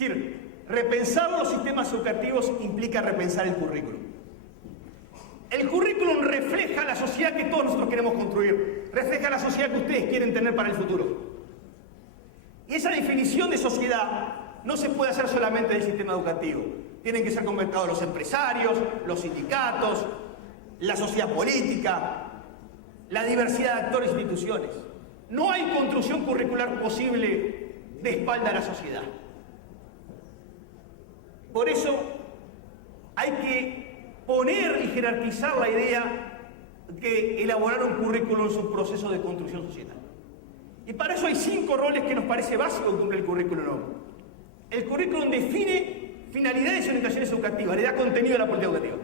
Es decir, repensar los sistemas educativos implica repensar el currículum. El currículum refleja la sociedad que todos nosotros queremos construir, refleja la sociedad que ustedes quieren tener para el futuro. Y esa definición de sociedad no se puede hacer solamente del sistema educativo. Tienen que ser conectados los empresarios, los sindicatos, la sociedad política, la diversidad de actores e instituciones. No hay construcción curricular posible de espalda a la sociedad. Por eso hay que poner y jerarquizar la idea de elaborar un currículum en su proceso de construcción societal. Y para eso hay 5 roles que nos parece básico que cumple el currículum. El currículum define finalidades y orientaciones educativas, le da contenido a la política educativa.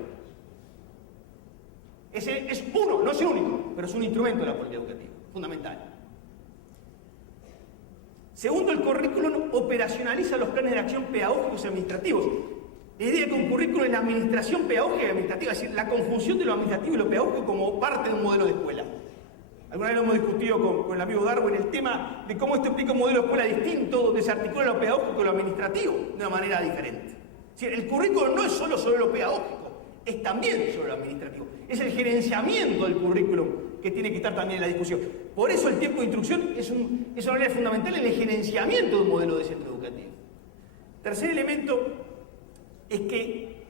Ese es uno, no es el único, pero es un instrumento de la política educativa, fundamental. Segundo, el currículum operacionaliza los planes de acción pedagógicos y administrativos. La idea que un currículum es la administración pedagógica y administrativa, es decir, la conjunción de lo administrativo y lo pedagógico como parte de un modelo de escuela. Alguna vez lo hemos discutido con el amigo Darwin, el tema de cómo esto implica un modelo de escuela distinto, donde se articula lo pedagógico y lo administrativo de una manera diferente. Es decir, el currículum no es solo sobre lo pedagógico, es también sobre lo administrativo. Es el gerenciamiento del currículum que tiene que estar también en la discusión. Por eso el tiempo de instrucción es una área fundamental en el gerenciamiento de un modelo de centro educativo. Tercer elemento es que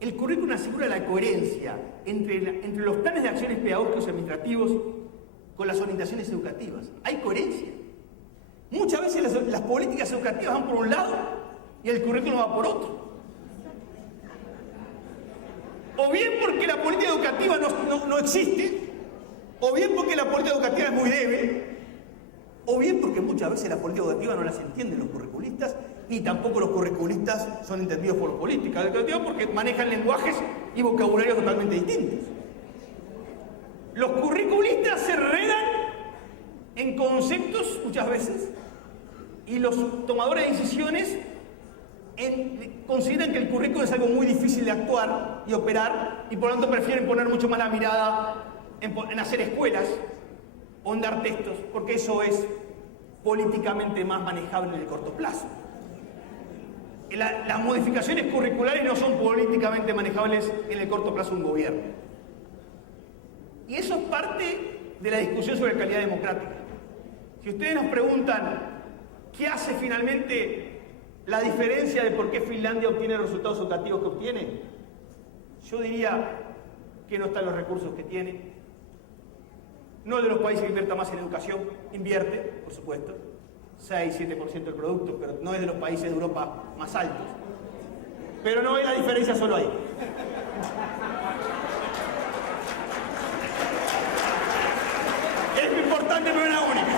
el currículum asegura la coherencia entre los planes de acciones pedagógicos y administrativos con las orientaciones educativas. Hay coherencia. Muchas veces las políticas educativas van por un lado y el currículum va por otro. O bien porque la política educativa no existe, o bien porque la política educativa es muy débil, o bien porque muchas veces la política educativa no las entienden los curriculistas, ni tampoco los curriculistas son entendidos por los políticos educativos porque manejan lenguajes y vocabularios totalmente distintos. Los curriculistas se enredan en conceptos muchas veces y los tomadores de decisiones consideran que el currículum es algo muy difícil de actuar y operar y por lo tanto prefieren poner mucho más la mirada en hacer escuelas o en dar textos, porque eso es políticamente más manejable en el corto plazo. Las modificaciones curriculares no son políticamente manejables en el corto plazo de un gobierno. Y eso es parte de la discusión sobre calidad democrática. Si ustedes nos preguntan qué hace finalmente la diferencia de por qué Finlandia obtiene los resultados educativos que obtiene, yo diría que no están los recursos que tiene. No es de los países que invierta más en educación, invierte, por supuesto, 6-7% del producto, pero no es de los países de Europa más altos. Pero no es la diferencia solo ahí. Es importante, pero no es la única.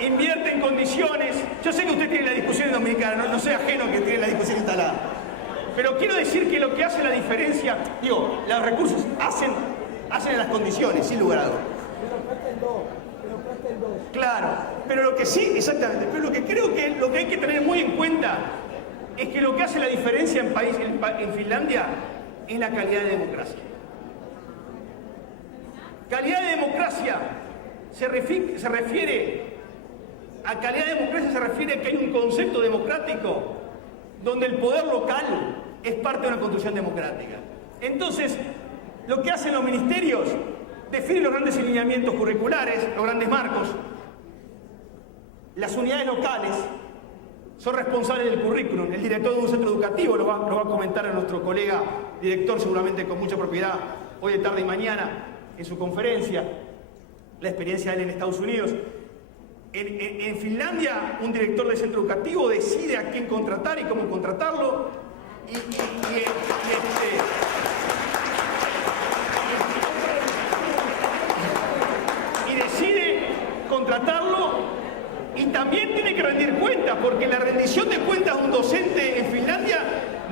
Invierte en condiciones. Yo sé que usted tiene la discusión en Dominicana, no soy ajeno que tiene la discusión instalada. Pero quiero decir que lo que hace la diferencia, digo, los recursos hacen las condiciones, sin lugar a dudas. Claro, pero lo que sí, exactamente, pero lo que creo que lo que hay que tener muy en cuenta es que lo que hace la diferencia en Finlandia es la calidad de democracia. Calidad de democracia se refiere a calidad de democracia se refiere a que hay un concepto democrático donde el poder local es parte de una construcción democrática. Entonces, lo que hacen los ministerios definen los grandes lineamientos curriculares, los grandes marcos. Las unidades locales son responsables del currículum. El director de un centro educativo lo va a comentar a nuestro colega director, seguramente con mucha propiedad, hoy de tarde y mañana, en su conferencia, la experiencia de él en Estados Unidos. En Finlandia, un director de centro educativo decide a quién contratar y cómo contratarlo. Y decide contratarlo y también tiene que rendir cuentas, porque la rendición de cuentas de un docente en Finlandia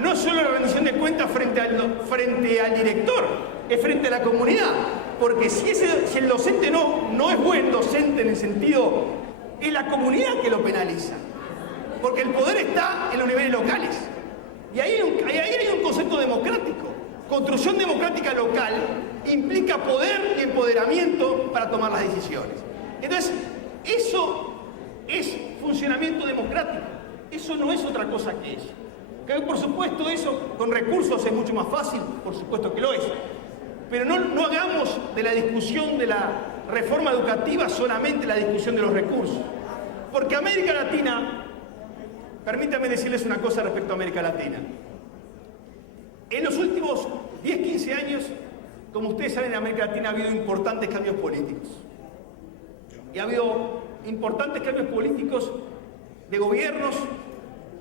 no es solo la rendición de cuentas frente al director, es frente a la comunidad. Porque si el docente no es buen docente en el sentido, es la comunidad que lo penaliza. Porque el poder está en los niveles locales. Y ahí hay un concepto democrático. Construcción democrática local implica poder y empoderamiento para tomar las decisiones. Entonces, eso es funcionamiento democrático. Eso no es otra cosa que eso. Que por supuesto eso con recursos es mucho más fácil, por supuesto que lo es. Pero no hagamos de la discusión de la reforma educativa solamente la discusión de los recursos. Porque América Latina, permítanme decirles una cosa respecto a América Latina. En los últimos 10, 15 años, como ustedes saben, en América Latina ha habido importantes cambios políticos. Y ha habido importantes cambios políticos de gobiernos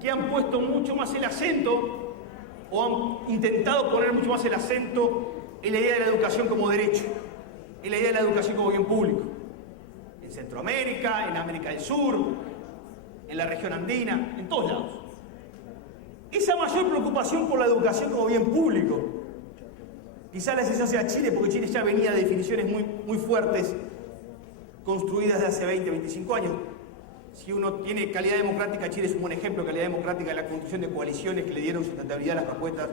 que han puesto mucho más el acento o han intentado poner mucho más el acento en la idea de la educación como derecho, en la idea de la educación como bien público. En Centroamérica, en América del Sur, en la región andina, en todos lados. Esa mayor preocupación por la educación como bien público, quizá la excepción sea Chile, porque Chile ya venía de definiciones muy fuertes construidas de hace 20, 25 años. Si uno tiene calidad democrática, Chile es un buen ejemplo de calidad democrática en la construcción de coaliciones que le dieron sustentabilidad a las propuestas.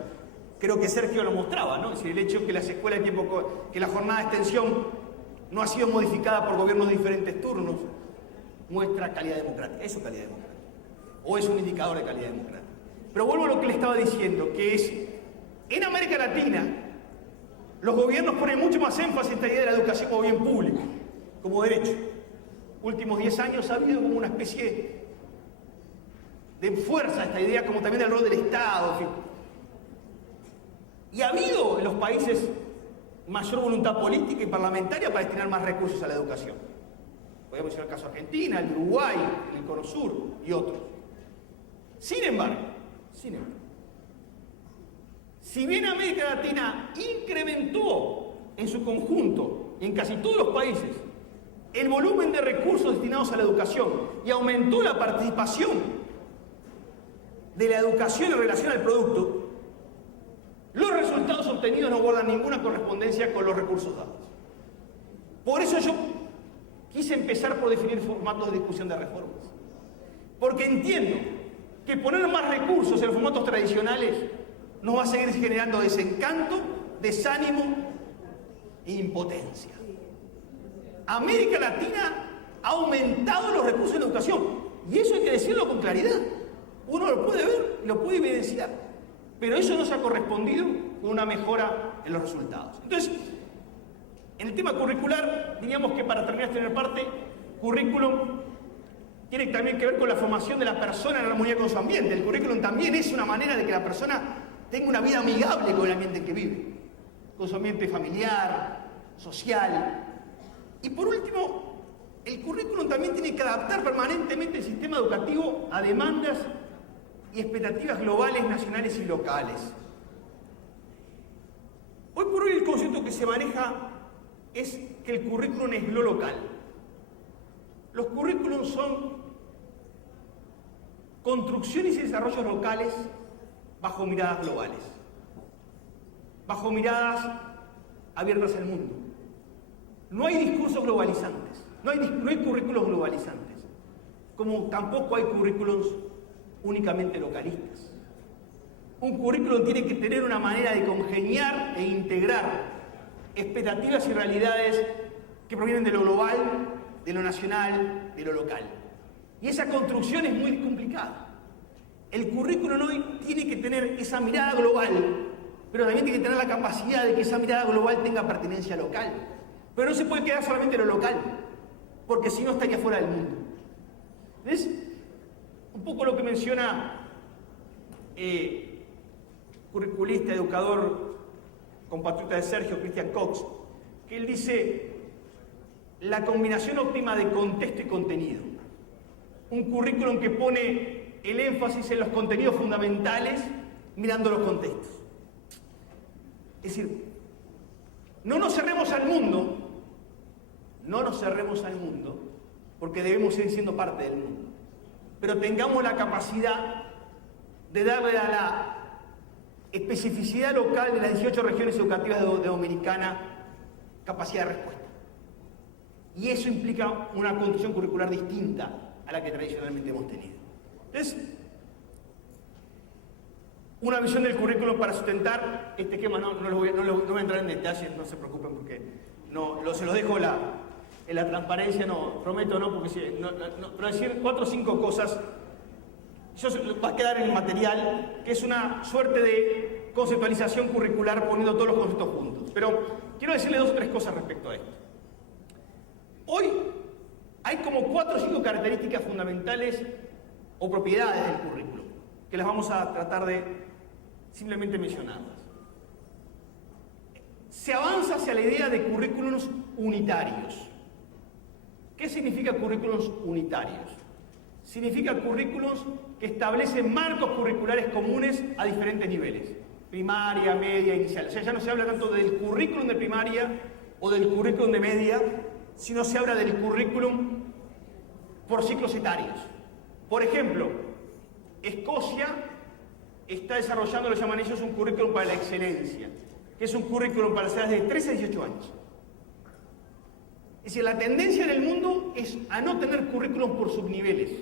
Creo que Sergio lo mostraba, ¿no? Es decir, el hecho que las escuelas de tiempo, que la jornada de extensión no ha sido modificada por gobiernos de diferentes turnos, muestra calidad democrática. Eso es calidad democrática. O es un indicador de calidad democrática. Pero vuelvo a lo que le estaba diciendo, que es, en América Latina, los gobiernos ponen mucho más énfasis en esta idea de la educación como bien público, como derecho. Últimos 10 años ha habido como una especie de fuerza esta idea, como también del rol del Estado, en fin. Y ha habido en los países mayor voluntad política y parlamentaria para destinar más recursos a la educación. Podemos decir el caso de Argentina, el Uruguay, el Cono Sur y otros. Sin embargo, si bien América Latina incrementó en su conjunto, en casi todos los países, el volumen de recursos destinados a la educación y aumentó la participación de la educación en relación al producto, los resultados obtenidos no guardan ninguna correspondencia con los recursos dados. Por eso yo quise empezar por definir formatos de discusión de reformas. Porque entiendo que poner más recursos en los formatos tradicionales nos va a seguir generando desencanto, desánimo e impotencia. América Latina ha aumentado los recursos en educación, y eso hay que decirlo con claridad. Uno lo puede ver y lo puede evidenciar, pero eso no se ha correspondido con una mejora en los resultados. Entonces, en el tema curricular, diríamos que para terminar esta primera parte, currículum tiene también que ver con la formación de la persona en armonía con su ambiente. El currículum también es una manera de que la persona tenga una vida amigable con el ambiente en que vive, con su ambiente familiar, social. Y por último, el currículum también tiene que adaptar permanentemente el sistema educativo a demandas y expectativas globales, nacionales y locales. Hoy por hoy el concepto que se maneja es que el currículum es lo local. Los currículums son construcciones y desarrollos locales bajo miradas globales, bajo miradas abiertas al mundo. No hay discursos globalizantes, no hay currículos globalizantes, como tampoco hay currículums únicamente localistas. Un currículum tiene que tener una manera de congeniar e integrar expectativas y realidades que provienen de lo global, de lo nacional, de lo local. Y esa construcción es muy complicada. El currículum hoy tiene que tener esa mirada global, pero también tiene que tener la capacidad de que esa mirada global tenga pertenencia local. Pero no se puede quedar solamente en lo local, porque si no estaría fuera del mundo. ¿Ves? Un poco lo que menciona curriculista, educador, compatriota de Sergio, Christian Cox, que él dice la combinación óptima de contexto y contenido. Un currículum que pone el énfasis en los contenidos fundamentales mirando los contextos. Es decir, no nos cerremos al mundo, porque debemos seguir siendo parte del mundo. Pero tengamos la capacidad de darle a la especificidad local de las 18 regiones educativas de Dominicana capacidad de respuesta. Y eso implica una construcción curricular distinta a la que tradicionalmente hemos tenido. Entonces, una visión del currículum para sustentar este esquema, no voy a entrar en detalles, no se preocupen porque se los dejo en la transparencia, no, prometo no, porque pero decir 4 o 5 cosas Eso va a quedar en el material, que es una suerte de conceptualización curricular poniendo todos los conceptos juntos. Pero quiero decirle 2 o 3 cosas respecto a esto. Hoy hay como 4 o 5 características fundamentales o propiedades del currículo, que las vamos a tratar de simplemente mencionarlas. Se avanza hacia la idea de currículos unitarios. ¿Qué significa currículos unitarios? Significa currículos que establecen marcos curriculares comunes a diferentes niveles, primaria, media, inicial. O sea, ya no se habla tanto del currículum de primaria o del currículum de media, sino se habla del currículum por ciclos etarios. Por ejemplo, Escocia está desarrollando, lo llaman ellos, un currículum para la excelencia, que es un currículum para las edades de 13 a 18 años. Es decir, la tendencia en el mundo es a no tener currículum por subniveles.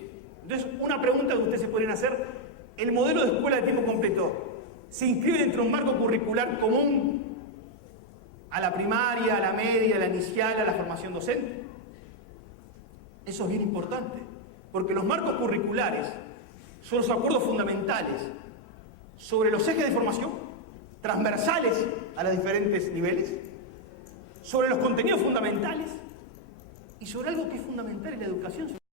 Entonces, una pregunta que ustedes se podrían hacer: ¿el modelo de escuela de tiempo completo se inscribe dentro de un marco curricular común a la primaria, a la media, a la inicial, a la formación docente? Eso es bien importante, porque los marcos curriculares son los acuerdos fundamentales sobre los ejes de formación, transversales a los diferentes niveles, sobre los contenidos fundamentales y sobre algo que es fundamental en la educación.